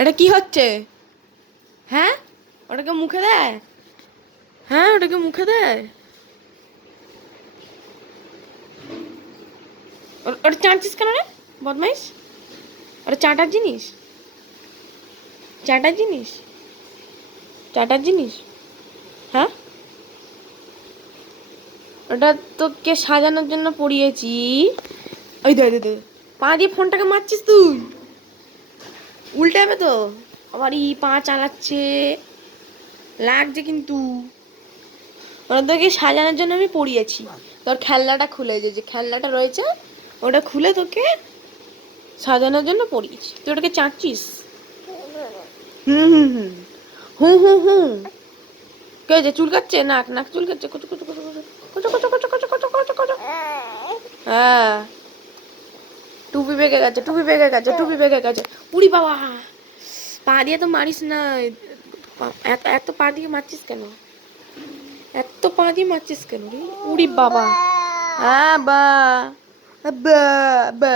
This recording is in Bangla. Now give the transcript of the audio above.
এটা কি হচ্ছে? হ্যাঁ, ওটাকে মুখে দেয়? হ্যাঁ, ওটাকে মুখে দেয়? ওটা চাটছিস কেন রে বদমাইশ? ওটা চাটার জিনিস, চাটার জিনিস, চাটার জিনিস। হ্যাঁ, ওটা তোকে সাজানোর জন্য পড়িয়েছি। ওই দে দে দে, পা দিয়ে ফোনটাকে মারছিস তুই, উল্টে যাবে তো। আবার পা চালাচ্ছে, লাগছে কিন্তু। ওটা তোকে সাজানোর জন্য আমি পড়িয়েছি। তোর খেলনাটা খুলে, যে খেলনাটা রয়েছে ওটা খুলে তোকে সাজানোর জন্য পড়িয়েছি। তুই ওটাকে চাটছিস? হুম হুম হুম, হুম হুম হুম। কে যে চুলকাচ্ছে? নাক নাক চুলকাচ্ছে, কুচু কুচু কুচু কুচু কুচু কুচু কুচু কুচু কুচু কুচু কুচু। হ্যাঁ, টুপি বেঁকে গেছে, টুপি বেঁকে গেছে, টুপি বেঁকে গেছে। উড়ি বাবা, পা দিয়ে তো মারিস না। এত এত পা দিয়ে মারছিস কেন? এত পা দিয়ে মারছিস কেন রে? উড়ি বাবা। হ্যাঁ বা বা বা